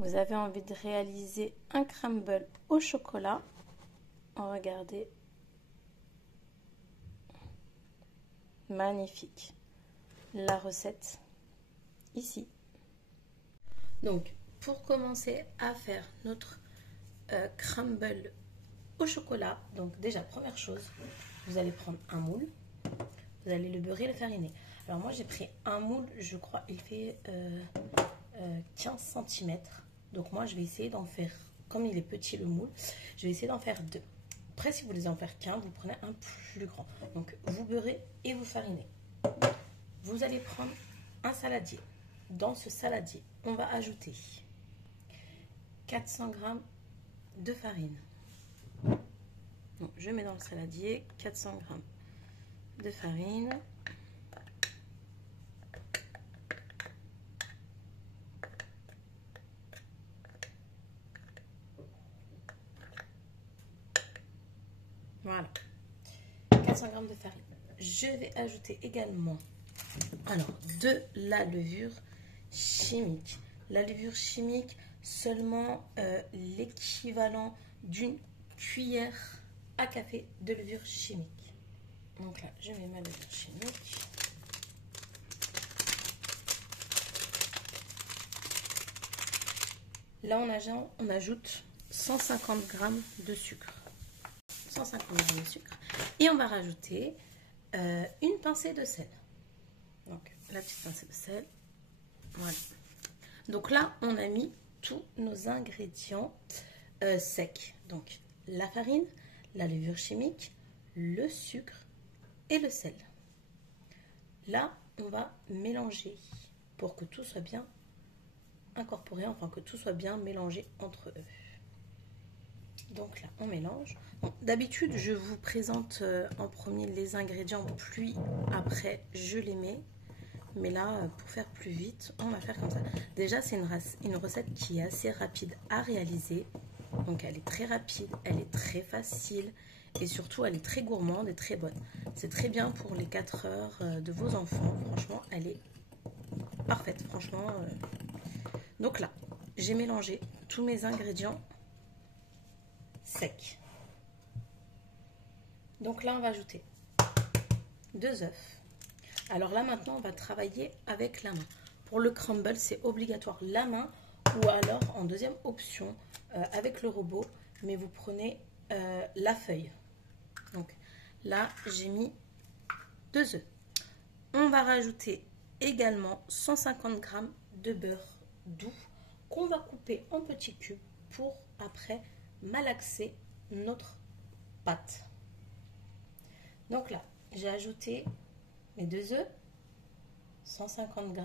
vous avez envie de réaliser un crumble au chocolat, regardez, magnifique, la recette ici. Donc pour commencer à faire notre crumble au chocolat, donc déjà première chose, vous allez prendre un moule, vous allez le beurrer et le fariner. Alors moi j'ai pris un moule, je crois il fait 15 cm. Donc moi je vais essayer d'en faire, comme il est petit le moule, je vais essayer d'en faire 2. Après si vous voulez en faire qu'un, vous prenez un plus grand. Donc vous beurrez et vous farinez. Vous allez prendre un saladier. Dans ce saladier, on va ajouter 400 g de farine. Donc, je mets dans le saladier 400 g de farine. Voilà, 400 g de farine. Je vais ajouter également de la levure chimique. La levure chimique, seulement l'équivalent d'une cuillère à café de levure chimique. Donc là, je mets ma levure chimique. Là, on ajoute 150 g de sucre. 150 g de sucre. Et on va rajouter une pincée de sel. Donc, la petite pincée de sel. Voilà. Donc là, on a mis tous nos ingrédients secs. Donc, la farine, la levure chimique, le sucre et le sel. Là, on va mélanger pour que tout soit bien incorporé, enfin que tout soit bien mélangé entre eux. Donc là, on mélange. Bon, d'habitude, je vous présente en premier les ingrédients, puis après, je les mets. Mais là, pour faire plus vite, on va faire comme ça. Déjà, c'est une recette qui est assez rapide à réaliser. Donc, elle est très rapide, elle est très facile. Et surtout, elle est très gourmande et très bonne. C'est très bien pour les 4 heures de vos enfants. Franchement, elle est parfaite. Franchement. Donc là, j'ai mélangé tous mes ingrédients secs. Donc là, on va ajouter 2 œufs. Alors là, maintenant, on va travailler avec la main. Pour le crumble, c'est obligatoire la main ou alors, en deuxième option, avec le robot, mais vous prenez la feuille. Donc là, j'ai mis 2 œufs. On va rajouter également 150 g de beurre doux qu'on va couper en petits cubes pour après malaxer notre pâte. Donc là, j'ai ajouté mes 2 œufs, 150 g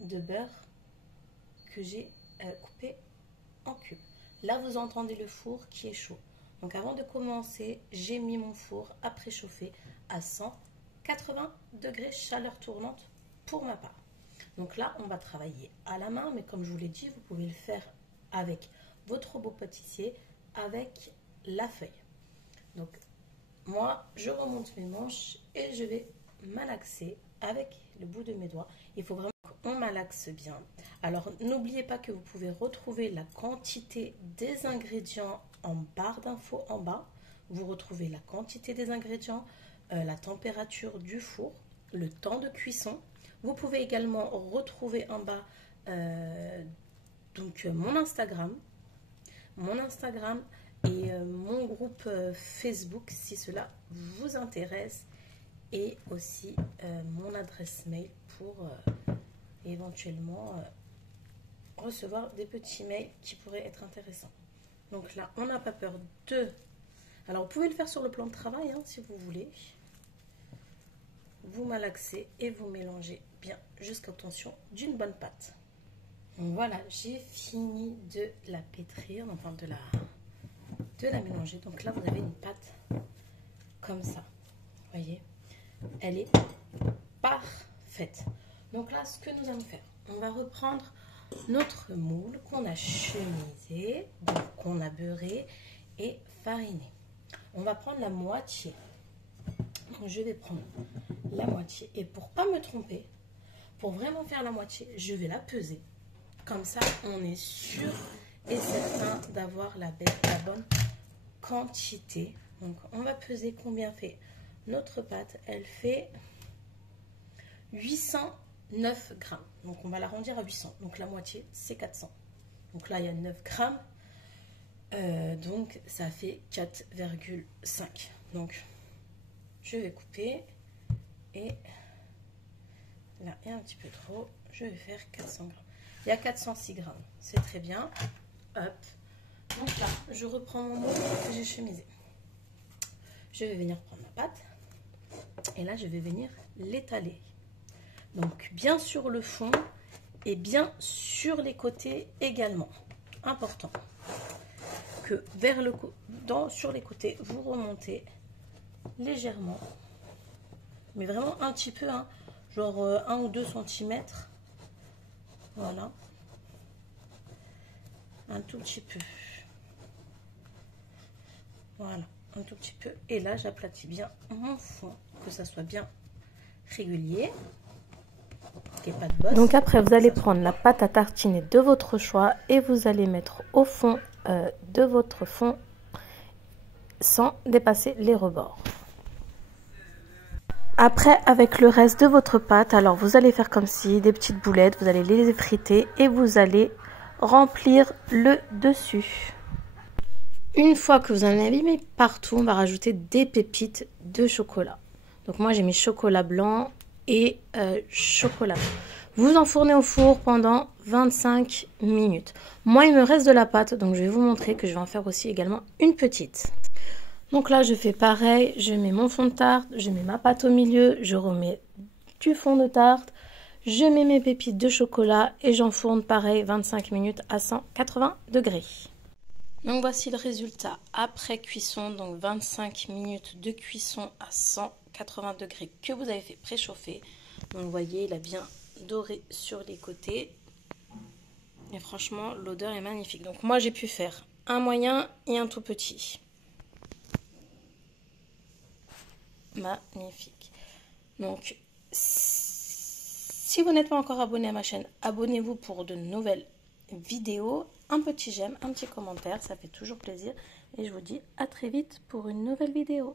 de beurre que j'ai coupé en cubes. Là, vous entendez le four qui est chaud. Donc, avant de commencer, j'ai mis mon four à préchauffer à 180 degrés chaleur tournante pour ma part. Donc là, on va travailler à la main, mais comme je vous l'ai dit, vous pouvez le faire avec votre robot pâtissier, avec la feuille. Donc, moi, je remonte mes manches et je vais malaxer avec le bout de mes doigts. Il faut vraiment qu'on malaxe bien. Alors, n'oubliez pas que vous pouvez retrouver la quantité des ingrédients en barre d'infos en bas. Vous retrouvez la quantité des ingrédients, la température du four, le temps de cuisson. Vous pouvez également retrouver en bas mon Instagram et mon groupe Facebook si cela vous intéresse, et aussi mon adresse mail pour éventuellement recevoir des petits mails qui pourraient être intéressants. Donc là, on n'a pas peur de... Alors, vous pouvez le faire sur le plan de travail hein, si vous voulez. Vous malaxez et vous mélangez bien jusqu'à l'obtention d'une bonne pâte. Donc voilà, j'ai fini de la pétrir, enfin de la mélanger. Donc là, vous avez une pâte comme ça. Vous voyez, elle est parfaite. Donc là, ce que nous allons faire, on va reprendre notre moule qu'on a chemisé, donc qu'on a beurré et fariné. On va prendre la moitié. Donc je vais prendre la moitié. Et pour pas me tromper, pour vraiment faire la moitié, je vais la peser. Comme ça, on est sûr et certain d'avoir la bonne quantité. Donc, on va peser combien fait notre pâte. Elle fait 809 grammes. Donc, on va l'arrondir à 800. Donc, la moitié, c'est 400. Donc là, il y a 9 grammes. Donc, ça fait 4,5. Donc, je vais couper. Et là, il y a un petit peu trop. Je vais faire 400 grammes. Il y a 406 grammes. C'est très bien. Hop. Donc là, je reprends mon moule que j'ai chemisé. Je vais venir prendre ma pâte. Et là, je vais venir l'étaler. Donc, bien sur le fond et bien sur les côtés également. Important que sur les côtés, vous remontez légèrement. Mais vraiment un petit peu, hein, genre 1 ou 2 cm. Voilà. Un tout petit peu. Voilà, un tout petit peu. Et là, j'aplatis bien mon fond, que ça soit bien régulier. Qu'il n'y ait pas de bosse. Donc après, vous allez prendre la pâte à tartiner de votre choix et vous allez mettre au fond de votre fond sans dépasser les rebords. Après, avec le reste de votre pâte, alors vous allez faire comme si des petites boulettes, vous allez les effriter et vous allez remplir le dessus. Une fois que vous en avez mis partout, on va rajouter des pépites de chocolat. Donc moi j'ai mis chocolat blanc et chocolat blanc. Vous enfournez au four pendant 25 minutes. Moi il me reste de la pâte, donc je vais vous montrer que je vais en faire aussi également une petite. Donc là je fais pareil, je mets mon fond de tarte, je mets ma pâte au milieu, je remets du fond de tarte, je mets mes pépites de chocolat et j'enfourne pareil 25 minutes à 180 degrés. Donc voici le résultat après cuisson, donc 25 minutes de cuisson à 180 degrés que vous avez fait préchauffer. Donc vous voyez, il a bien doré sur les côtés. Et franchement, l'odeur est magnifique. Donc moi, j'ai pu faire un moyen et un tout petit. Magnifique. Donc, si vous n'êtes pas encore abonné à ma chaîne, abonnez-vous pour de nouvelles vidéos. Un petit j'aime, un petit commentaire, ça fait toujours plaisir. Et je vous dis à très vite pour une nouvelle vidéo.